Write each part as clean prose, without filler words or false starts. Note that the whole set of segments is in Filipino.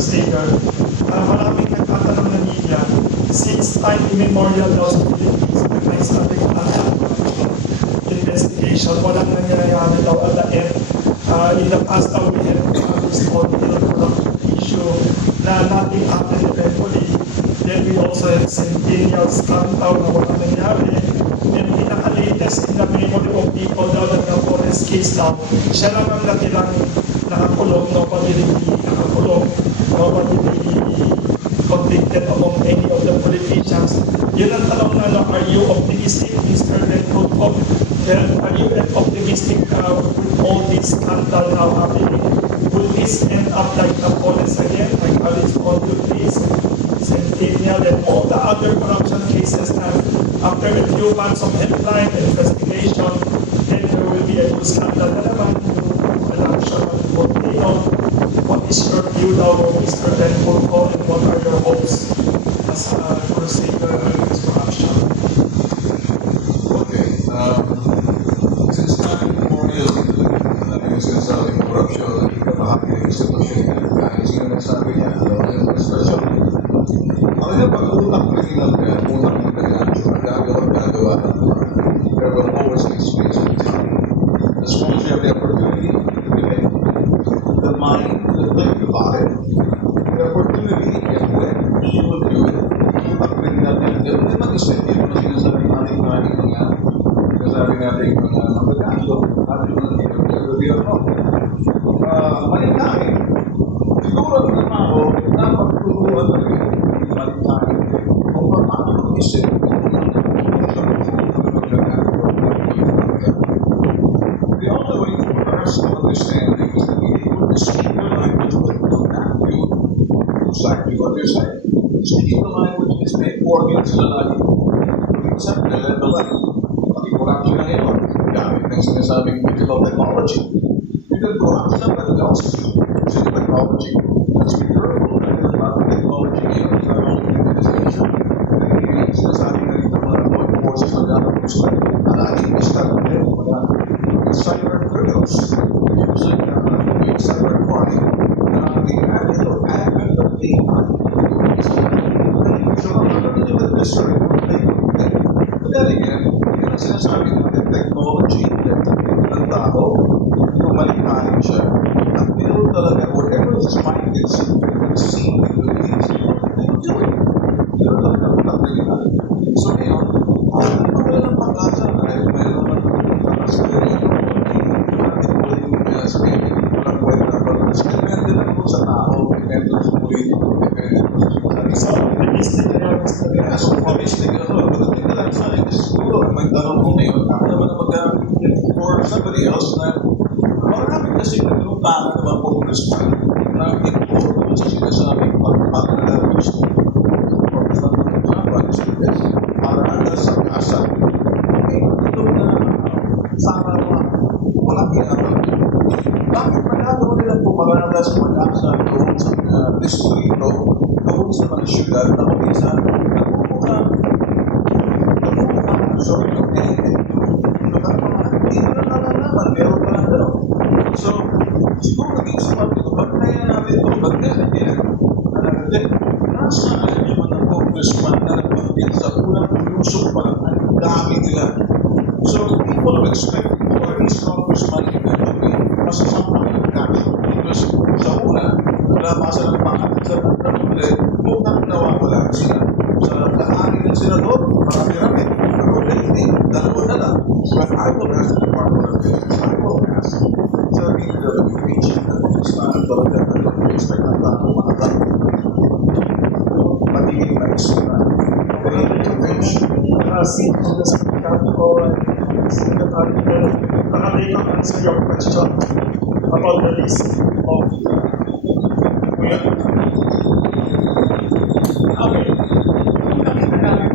Crusader, maraming nagtatanong na nila, since time immemorial daw sa Philippines, may sabi investigation, walang nangyayari daw at the end. In the past, we have this corruption issue na nothing happened eventually. Then we also had Centennial scandal na walang nangyari. And pinaka-latest in the memory of people daw na forest case daw, siya lang ang natilang nakakulong, nobody really nakakulong, nobody really convicted among any of the politicians. Yun ang tanong na, are you optimistic, Mr. Lencoto? Then, are you optimistic with all this scandal now happening? Will this end up like the police again, like Alice Condultis, Centennial, and all the other corruption cases na after a few months of headline investigation, then there will be a new scandal na naman, election of Volcano. What is your view now, Mr. Lencoto, and what are your hopes as a crusader against corruption? Okay. Since time memorial, yung sinasabing corruption, ikabahagi ng institusyon yan. Kahit sino nagsabi niya, alam mo yung prestasyon. Ang yung pag-utak na ginagawa, utak na gagawa ng there will always be space for time. As long as you have the opportunity to debate, the mind to think about it, the opportunity, and when you will do it, utak na ginagawa. Hindi mag-isip yun na sinasabi natin mga sabi natin mga magkakaso at yung nagkakaso malintahin. Siguro ang tao dapat turuan na rin malintahin kung paano mag-isip the only way for us to understand is to be able to speak the language but do not do exactly what you're saying. Speaking the language is the organ sa lalaki. Minsan, nalalaman corruption na ngayon, gamit ng sinasabing digital technology. You can corrupt somebody else using technology. Let's be careful about the technology ngayon sa administration. Yung sinasabing na ito mga law enforcers na gano'n gusto naging discard na rin mga cyber criminals using cyber crime na the advent of AI. So, I'm not going to do this very quickly. But then again, yung sinasabi natin technology ng tao, kumalikain siya, at meron talaga, whatever his mind is seeing in the things, they will do it. Meron talaga utak. So ngayon, wala ng pag-asa dahil meron naman nakasagay yung sabihin, walang kwenta. But depende na po sa tao, depende sa politiko, depende sa optimistic na so optimistic na ito. But hindi lang sa akin, siguro, magtanong ko ngayon, ako naman na for somebody else na maraming kasi naglutangan naman po Congressman na hindi sa sinasabing pagpapalagos para sa kasa. Ito na sana walang ginagawa. Bakit magagawa nilang pumarada sa pag-asa doon sa distrito, doon sa mga syudad na kumisa, nagmumukha. So, hindi na nalalaman, meron pa lang daw. So, siguro nag-iisipan dito, ba't kaya natin ito? Ba't kaya natin? Nasa yung mga congressman na nagpapil sa unang lusok pa lang, ang dami nila. So, people are expecting more of these congressman eventually masasampa ng cash. Because sa una, wala pa sa nagpakalit sa ulit, mukhang nawawala sila. Sa kahangin ng senador, marami-rami. Pero lately, dalawa na lang. But I will ask the Department of Justice, I will ask sa DPWH na Pakistan, talaga na expect na tayo makatang magiging na-extra. Pero intervention. See from the Secretary or Secretary, nakatake up answer your question about the list of okay. Nakita namin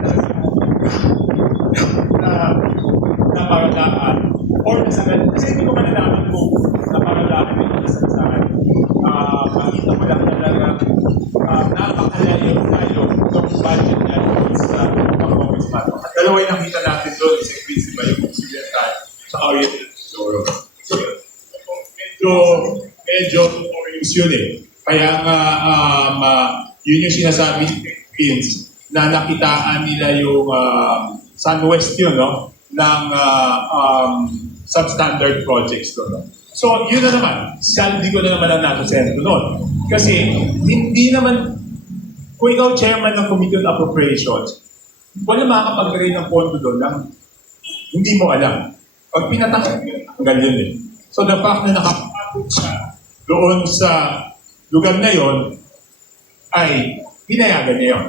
na paradaan or nasabi, kasi hindi ko malalaman kung naparadaan ito nasabi. Makita ko lang talaga napakalayo tayo itong budget na sa pag-congressman. At dalawa yung nakita natin doon, si Principal, yung Secretary, sa Oriental Tesoro. So, medyo orange yun eh. Kaya yun yung sinasabi ni Vince, na nakitaan nila yung Sunwest yun, no? Ng substandard projects doon. No? So, yun na naman. Saldi ko na naman ang nasa-sento noon. Kasi, hindi naman, kung ikaw chairman ng Committee on Appropriations, wala makakapag-ray ng pondo doon ng hindi mo alam. Pag pinatakot yun, hanggang yun eh. So, the fact na nakapagod siya doon sa lugar na yon ay pinayagan niya yun.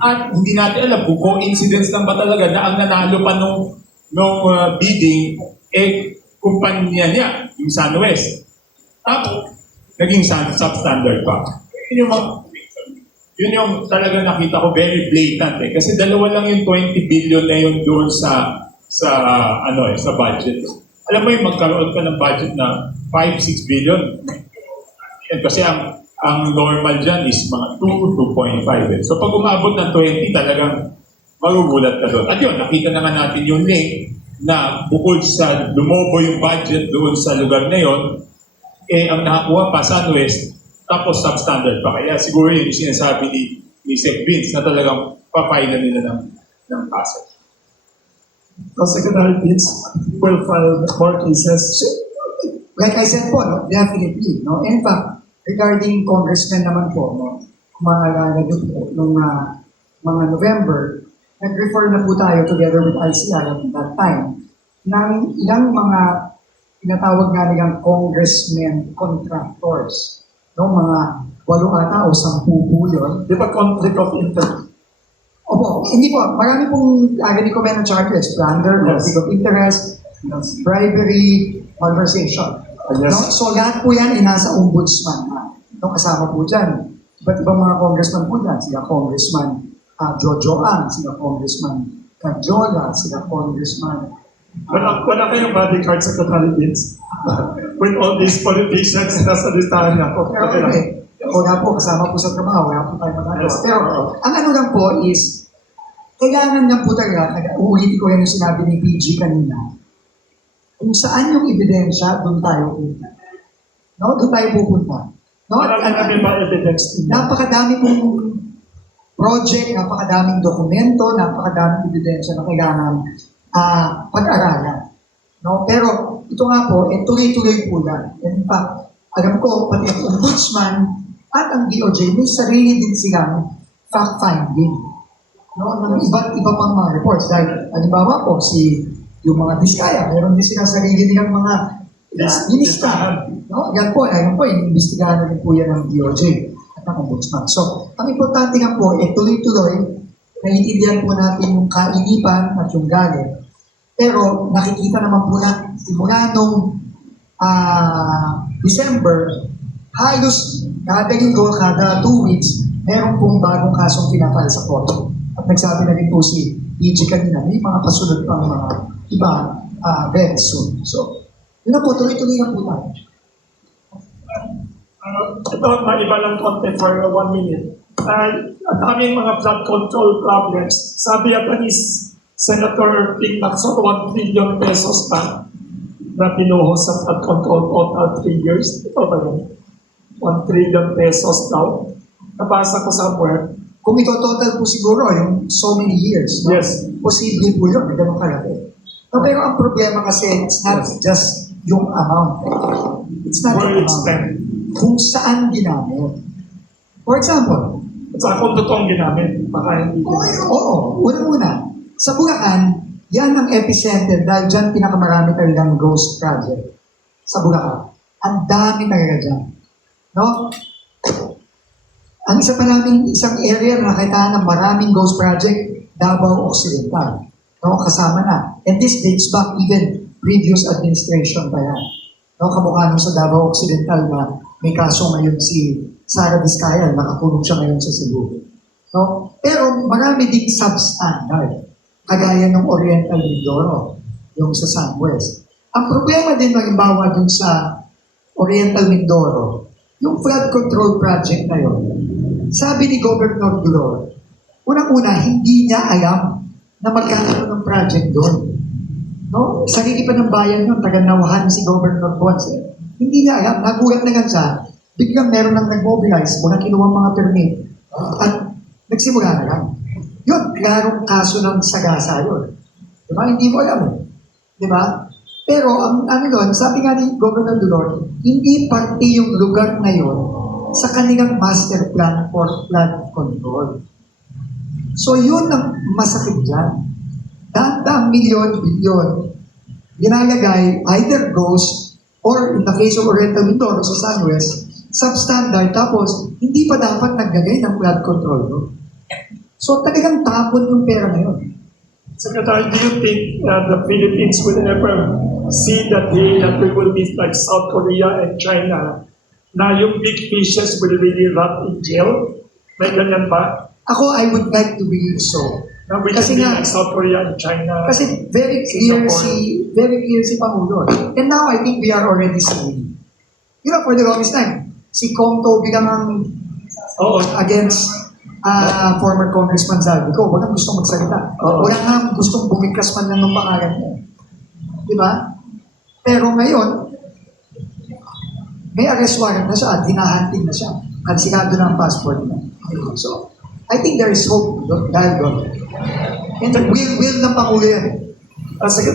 At hindi natin alam kung coincidence lang ba talaga na ang nanalo pa nung bidding, kumpanya niya, yung Sunwest. Tapos, naging substandard pa. Yun yung talaga nakita ko very blatant eh. Kasi dalawa lang yung 20 billion na yun doon sa budget. Alam mo yung magkaroon ka ng budget na 5-6 billion. Kasi ang normal dyan is mga 2.5 eh. So pag umabot ng 20, talagang magugulat ka doon. At yun, nakita na nga natin yung link na bukod sa lumobo yung budget doon sa lugar na yun, ang nakakuha pa Sunwest, tapos substandard pa. Kaya siguro yun yung sinasabi ni Sec Vince na talagang papailan nila ng kaso. Secretary Vince will file more cases. Like I said po, no, definitely. No? In fact, regarding congressmen naman po, no, kung maalala niyo po, nung mga November, nag-refer na po tayo together with ICI at that time ng ilang mga tinatawag nga nilang congressmen contractors. No, mga 8 ata o 10 po yun. Di ba conflict of interest? Opo, hindi po. Marami pong recommend ng charges. Plunder, Yes. conflict of interest, bribery, malversation. Yes. No? So lahat po yan ay nasa ombudsman. No, kasama po dyan. Iba't ibang mga congressman po dyan. Sila Congressman Jojo Ang, sila Congressman Cajola, sila Congressman Wala kayong bodyguard sa Secretary Vince. With all these politicians, nasa listahan na po. Pero okay, wala po, kasama po sa trabaho, wala po tayo magagawa. Pero ang ano lang po is, kailangan lang po talaga, uulitin ko yan yung sinabi ni PG kanina, kung saan yung ebidensya, doon tayo pupunta. No? Doon tayo pupunta. No? Marami namin ba evidence din? Napakadami pong project, napakadaming dokumento, napakadaming ebidensya na kailangan pag-aralan. No? Pero ito nga po, tuloy-tuloy po yan. In fact, alam ko, pati ang ombudsman at ang DOJ, may sarili din silang fact-finding. No? Ng iba pang mga reports. Dahil, halimbawa po, yung mga Diskaya, meron din silang sarili nilang mga minister. No? Yan po, inimbestigahan na rin po yan ng DOJ at ng ombudsman. So, ang importante nga po, tuloy-tuloy, naiintindihan po natin yung kainipan at yung galit. Pero nakikita naman po natin, simula nung December, halos kada linggo, kada 2 weeks, meron pong bagong kasong pinapal sa korte. At nagsabi na rin po si PG kanina, may mga pasunod pang mga iba very soon. So, yun na po, tuloy-tuloy na po tayo. Ito, maiba lang konti for 1 minute. At aming mga flood control problems, sabi ata ni Senator Ping Lacson, 1 trillion pesos pa na pinuhos sa flood control total 3 years. Ito ba yun? 1 trillion pesos daw. Nabasa ko somewhere. Kung ito total po siguro, yung so many years, no? Yes. Posible po yun, ganun kalaki. No, pero ang problema kasi, it's not just yung amount. It's not Where yung it's amount. spent. Kung saan ginamit. For example, At saka kung totoong ginamit, baka hindi. oo, una-una, sa Bulacan, yan ang epicenter dahil dyan pinakamarami talagang ghost project sa Bulacan. Ang dami talaga dyan. No? Ang isa pa namin, isang area na nakita ng maraming ghost project, Davao Occidental. No? Kasama na. And this dates back even previous administration pa yan. No? Kamukha nung sa Davao Occidental na may kaso ngayon si Sara Vizcaya, nakakulong siya ngayon sa Cebu. No? Pero marami ding substandard. Kagaya ng Oriental Mindoro, yung sa Sunwest. Ang problema din, halimbawa dun sa Oriental Mindoro, yung flood control project na yun, sabi ni Governor Glor, unang-una, hindi niya alam na magkakaroon ng project doon. No? Sarili pa ng bayan yun, taga-nawahan si Governor Ponce. Hindi niya alam, nagulat na nga siya, biglang meron nang nag-mobilize, mga kinuha mga permit, at nagsimula na lang. Yun, klarong kaso ng sagasa yun. Diba? Hindi mo alam. Diba? Pero, ang ano doon, sabi nga ni Governor Duterte, hindi parte yung lugar na yun sa kanilang master plan for flood control. So, yun ang masakit dyan. Daang milyon, bilyon, ginalagay either ghost or in the case of Oriental Mindoro sa Sunwest, substandard, tapos hindi pa dapat naglagay ng flood control. No? So talagang tapon yung pera na yun. Secretary, do you think the Philippines will ever see the day that we will be like South Korea and China na yung big fishes will really rot in jail? May ganyan ba? Ako, I would like to believe so. Na we Kasi can be nga- like South Korea and China? Kasi very clear si Pangulo. And now I think we are already seeing. You know, for the longest time, si Kong Toby lang ang Oo. against former Congressman Zaldico. Walang gustong magsalita. Oo. Walang nga gustong bumigkas man lang ng pangalan niya. Di ba? Pero ngayon, may arrest warrant na siya at hinahanting na siya. Kansilado na ang passport niya. So, I think there is hope dahil doon. And will ng Pangulo yan. Secretary,